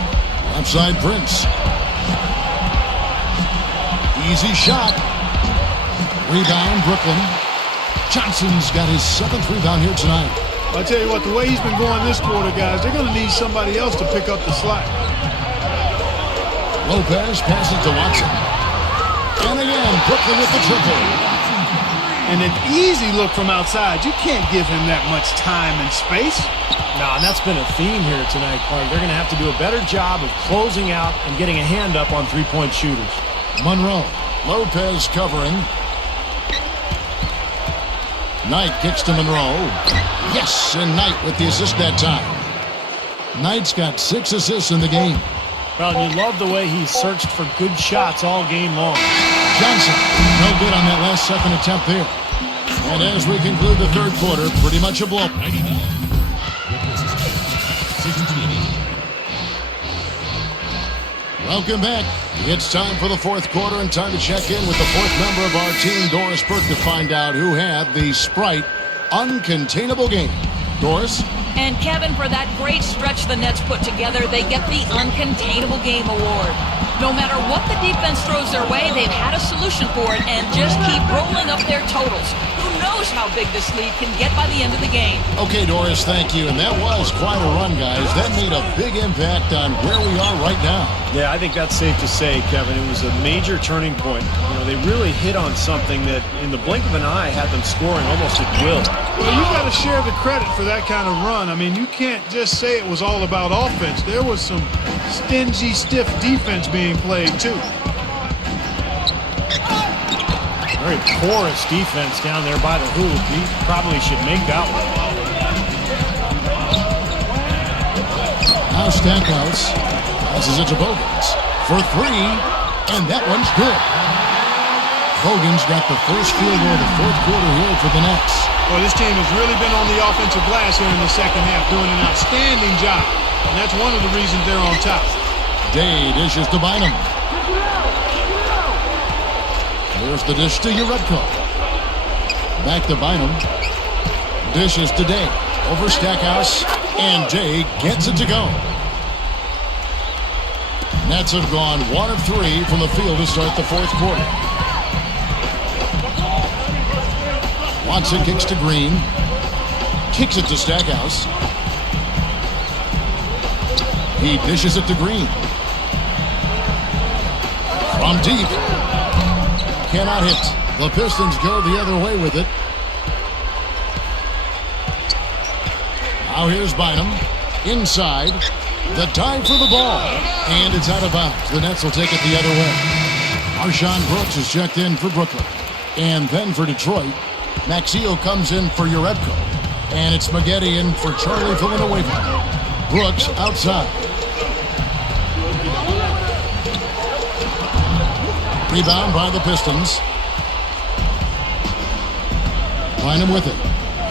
Outside Prince. Easy shot. Rebound, Brooklyn. Johnson's got his 7th rebound here tonight. I tell you what, the way he's been going this quarter, guys, they're going to need somebody else to pick up the slack. Lopez passes to Watson. And again, Brooklyn with the triple. And an easy look from outside. You can't give him that much time and space. Nah, and that's been a theme here tonight, Clark. They're going to have to do a better job of closing out and getting a hand up on three-point shooters. Monroe. Lopez covering. Knight kicks to Monroe. Yes, and Knight with the assist that time. Knight's got 6 assists in the game. Well, you love the way he searched for good shots all game long. Johnson, no good on that last second attempt there. And as we conclude the third quarter, pretty much a blow. Welcome back. It's time for the fourth quarter and time to check in with the fourth member of our team, Doris Burke, to find out who had the Sprite uncontainable game. Doris? And Kevin, for that great stretch the Nets put together, they get the Uncontainable Game Award. No matter what the defense throws their way, they've had a solution for it and just keep rolling up their totals. Who knows how big this lead can get by the end of the game? Okay, Doris, thank you. And that was quite a run, guys. That made a big impact on where we are right now. Yeah, I think that's safe to say, Kevin. It was a major turning point. You know, they really hit on something that, in the blink of an eye, had them scoring almost at will. Well, you got to share the credit for that kind of run. I mean, you can't just say it was all about offense. There was some stingy, stiff defense being played, too. Very porous defense down there by the hoop. He probably should make that one. Now Stackhouse passes it to Bogans for 3, and that one's good. Hogan's got the first field goal of the fourth quarter here for the Nets. Well, this team has really been on the offensive glass here in the second half, doing an outstanding job. And that's one of the reasons they're on top. Day dishes to Bynum. There's the dish to Uredko. Back to Bynum. Dishes to Day. Over Stackhouse. And Day gets it to go. Nets have gone 1 of 3 from the field to start the fourth quarter. Watson kicks to Green. Kicks it to Stackhouse. He dishes it to Green. From deep. Cannot hit. The Pistons go the other way with it. Now here's Bynum. Inside. The dive for the ball. And it's out of bounds. The Nets will take it the other way. Marshawn Brooks is checked in for Brooklyn. And then for Detroit, Maxio comes in for Uredko. And it's Maggette in for Charlie Villanueva. Brooks outside. Rebound by the Pistons. Bynum with it.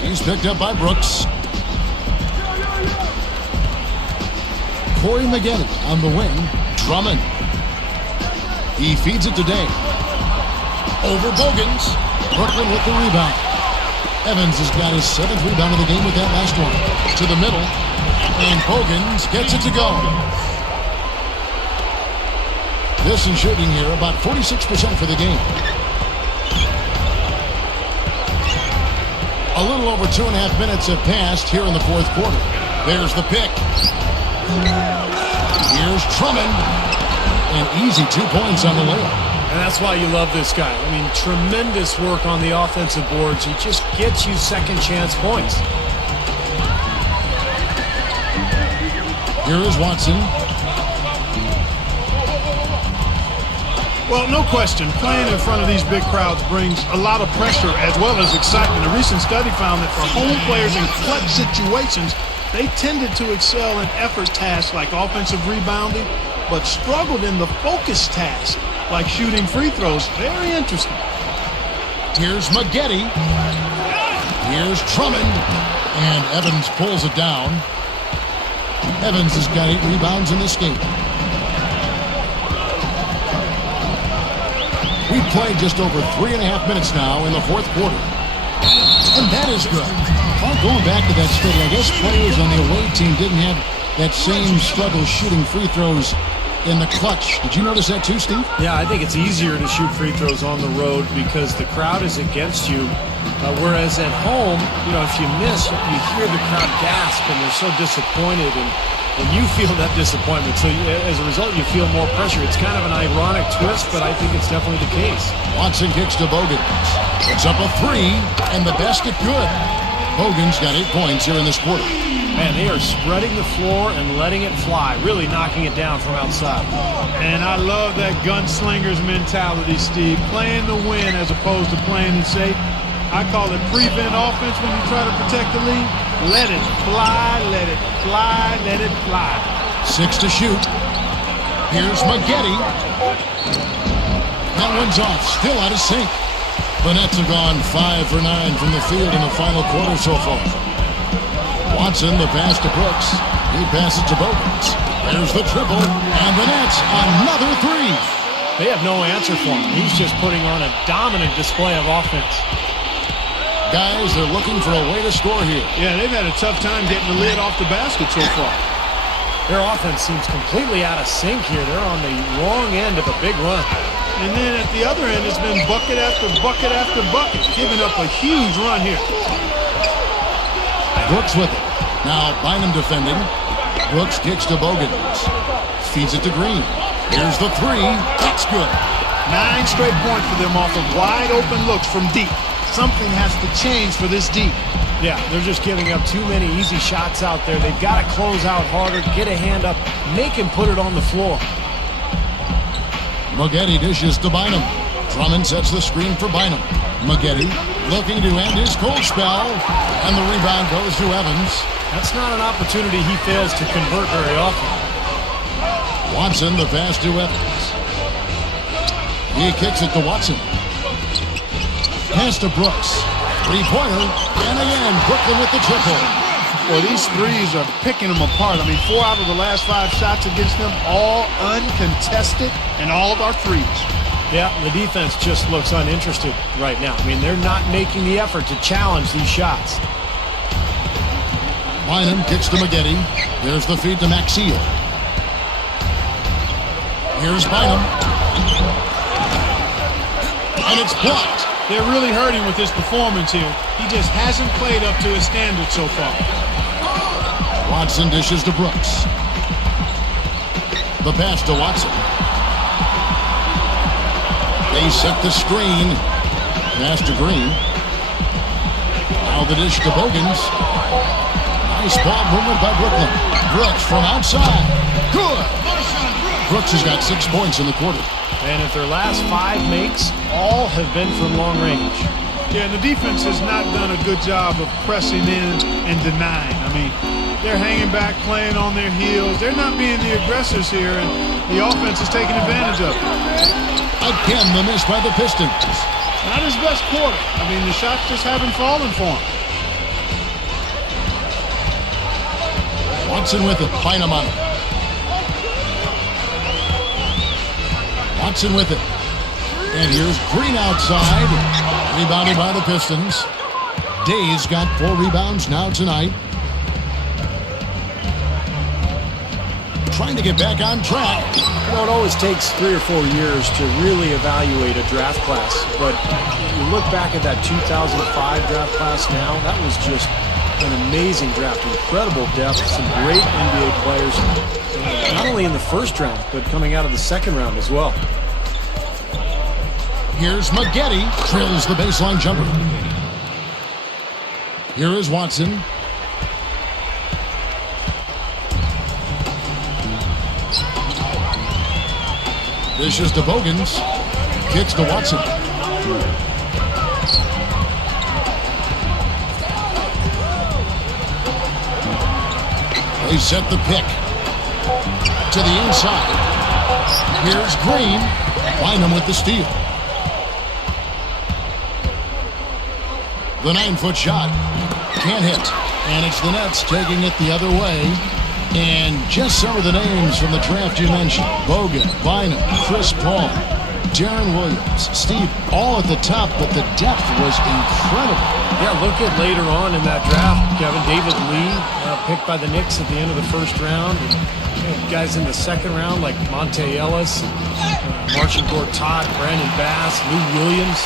He's picked up by Brooks. Corey Maggette on the wing. Drummond. He feeds it to Day. Over Bogans. Brooklyn with the rebound. Evans has got his 7th rebound of the game with that last one. To the middle. And Bogans gets it to go. Pistons shooting here about 46% for the game. A little over 2.5 minutes have passed here in the fourth quarter. There's the pick. Here's Drummond. An easy 2 points on the layup. And that's why you love this guy. I mean, tremendous work on the offensive boards. He just gets you second chance points. Here is Watson. Well, no question, playing in front of these big crowds brings a lot of pressure as well as excitement. A recent study found that for home players in clutch situations, they tended to excel in effort tasks like offensive rebounding, but struggled in the focus tasks like shooting free throws. Very interesting. Here's Maggette. Here's Drummond. And Evans pulls it down. Evans has got 8 rebounds in this game. We've played just over 3.5 minutes now in the fourth quarter. And that is good. Going back to that study, I guess players on the away team didn't have that same struggle shooting free throws in the clutch. Did you notice that too, Steve? Yeah, I think it's easier to shoot free throws on the road because the crowd is against you. Whereas at home, you know, if you miss, you hear the crowd gasp and they're so disappointed, and you feel that disappointment. So as a result, you feel more pressure. It's kind of an ironic twist, but I think it's definitely the case. Watson kicks to Bogans. Puts up a 3, and the basket good. Bogans got 8 points here in this quarter. Man, they are spreading the floor and letting it fly, really knocking it down from outside. And I love that gunslinger's mentality, Steve. Playing to win as opposed to playing it safe. I call it prevent offense when you try to protect the lead. Let it fly, let it fly, let it fly. 6 to shoot. Here's Maggette. That one's off, still out of sync. The Nets have gone 5 for 9 from the field in the final quarter so far. Watson, the pass to Brooks. He passes to Bogans. There's the triple, and the Nets, another 3. They have no answer for him. He's just putting on a dominant display of offense. Guys, they're looking for a way to score here. Yeah, they've had a tough time getting the lid off the basket so far. Their offense seems completely out of sync here. They're on the wrong end of a big run. And then at the other end, it's been bucket after bucket after bucket, giving up a huge run here. Brooks with it. Now Bynum defending. Brooks kicks to Bogans. Feeds it to Green. Here's the 3. That's good. 9 straight points for them off of wide open looks from deep. Something has to change for this deep. Yeah, they're just giving up too many easy shots out there. They've got to close out harder, get a hand up, make him put it on the floor. Maggette dishes to Bynum. Drummond sets the screen for Bynum. Maggette looking to end his cold spell, and the rebound goes to Evans. That's not an opportunity he fails to convert very often. Watson, the pass to Evans. He kicks it to Watson. Pass to Brooks. Three-pointer. And again, Brooklyn with the triple. Well, these threes are picking them apart. I mean, 4 out of the last 5 shots against them, all uncontested, and all of our threes. Yeah, the defense just looks uninterested right now. I mean, they're not making the effort to challenge these shots. Bynum kicks to Maggette. There's the feed to Maxey. Here's Bynum. And it's blocked. They're really hurting with his performance here. He just hasn't played up to his standards so far. Watson dishes to Brooks. The pass to Watson. They set the screen. Pass to Green. Now the dish to Bogans. Nice ball movement by Brooklyn. Brooks from outside. Good. Brooks has got 6 points in the quarter. And if their last 5 makes, all have been from long range. Yeah, and the defense has not done a good job of pressing in and denying. I mean, they're hanging back, playing on their heels. They're not being the aggressors here, and the offense is taking advantage of it. Again, the miss by the Pistons. Not his best quarter. I mean, the shots just haven't fallen for him. Watson with it. Bynum on it. Watson with it. And here's Green outside. Rebounded by the Pistons. Day's got 4 rebounds now tonight. Trying to get back on track. You know, it always takes 3 or 4 years to really evaluate a draft class. But you look back at that 2005 draft class now, that was just an amazing draft. Incredible depth, some great NBA players. Not only in the first round, but coming out of the second round as well. Here's Maggette. Drills the baseline jumper. Here is Watson. Dishes to Bogans. Kicks to Watson. They set the pick. To the inside. Here's Green. Bynum with the steal. The 9-foot shot. Can't hit. And it's the Nets taking it the other way. And just some of the names from the draft you mentioned. Bogut, Bynum, Chris Paul, Darren Williams, Steve, all at the top, but the depth was incredible. Yeah, look at later on in that draft, Kevin, David Lee, picked by the Knicks at the end of the first round. And guys in the second round like Monte Ellis, Marcin Gortat, Brandon Bass, Lou Williams.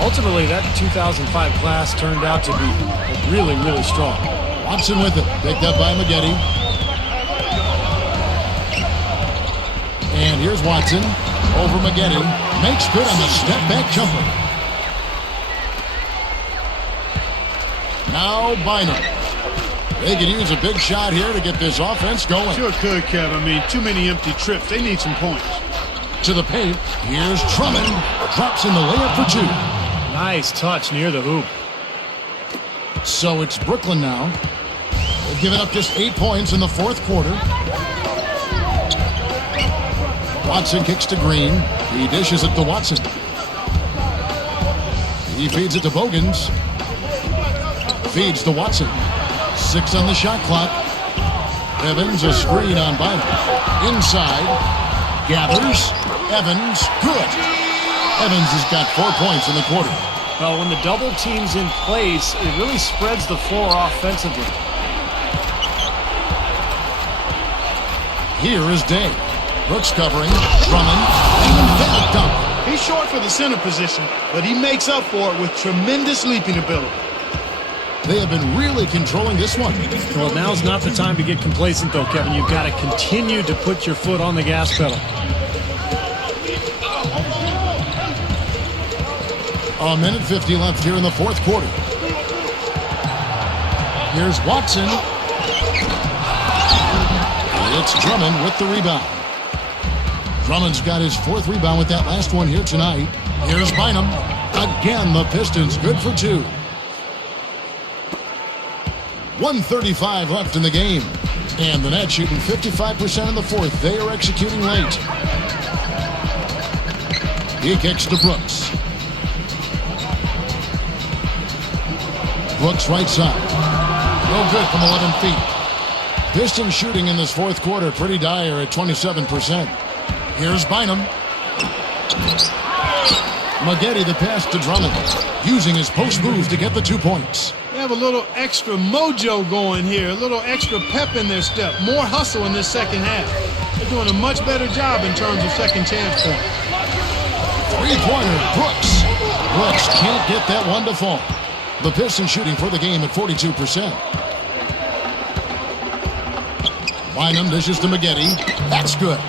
Ultimately, that 2005 class turned out to be really, really strong. Watson with it, picked up by Maggette. And here's Watson over Maggette. Makes good on the step-back jumper. Now Bynum. They could use a big shot here to get this offense going. Sure could, Kev. I mean, too many empty trips. They need some points. To the paint. Here's Drummond. Drops in the layup for 2. Nice touch near the hoop. So it's Brooklyn now. They've given up just 8 points in the fourth quarter. Watson kicks to Green. He dishes it to Watson. He feeds it to Bogans. Feeds to Watson. 6 on the shot clock. Evans, a screen on Bynum. Inside. Gathers. Evans. Good. Evans has got 4 points in the quarter. Well, when the double team's in place, it really spreads the floor offensively. Here is Day. Brooks covering. Drummond. And then a dunk. He's short for the center position, but he makes up for it with tremendous leaping ability. They have been really controlling this one. Well, now's not the time to get complacent, though, Kevin. You've got to continue to put your foot on the gas pedal. A minute 50 left here in the fourth quarter. Here's Watson. It's Drummond with the rebound. Drummond's got his 4th rebound with that last one here tonight. Here's Bynum. Again, the Pistons good for 2. 1:35 left in the game. And the Nets shooting 55% in the fourth. They are executing late. He kicks to Brooks. Brooks right side. No good from 11 feet. Pistons shooting in this fourth quarter pretty dire at 27%. Here's Bynum. Maggette the pass to Drummond, using his post move to get the 2 points. They have a little extra mojo going here, a little extra pep in their step, more hustle in this second half. They're doing a much better job in terms of second chance points. Three-pointer, Brooks. Brooks can't get that one to fall. The Pistons shooting for the game at 42%. Bynum dishes to Maggette. That's good.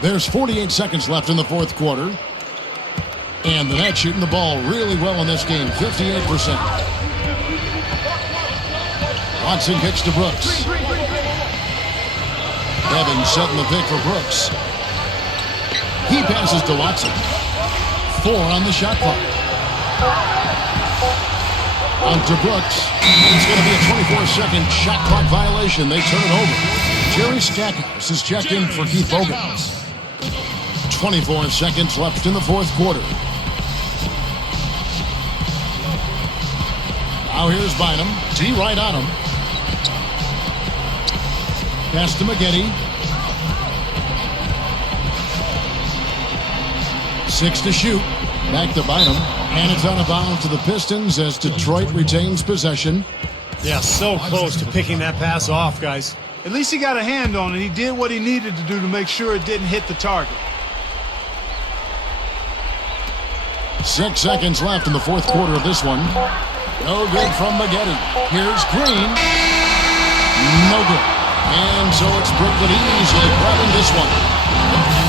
There's 48 seconds left in the fourth quarter. And the Nets shooting the ball really well in this game, 58%. Watson kicks to Brooks. Evans setting the pick for Brooks. He passes to Watson. 4 on the shot clock. On to Brooks. It's going to be a 24-second shot clock violation. They turn it over. Jerry Stackhouse is checked in for Keith Bogans. 24 seconds left in the fourth quarter. Now here's Bynum. D right on him. Pass to Maggette. 6 to shoot. Back to Bynum. And it's out of bounds to the Pistons as Detroit retains possession. Yeah, so close to picking that pass off, guys. At least he got a hand on it. He did what he needed to do to make sure it didn't hit the target. 6 seconds left in the fourth quarter of this one. No good from Maggette. Here's Green. No good. And so it's Brooklyn easily grabbing this one.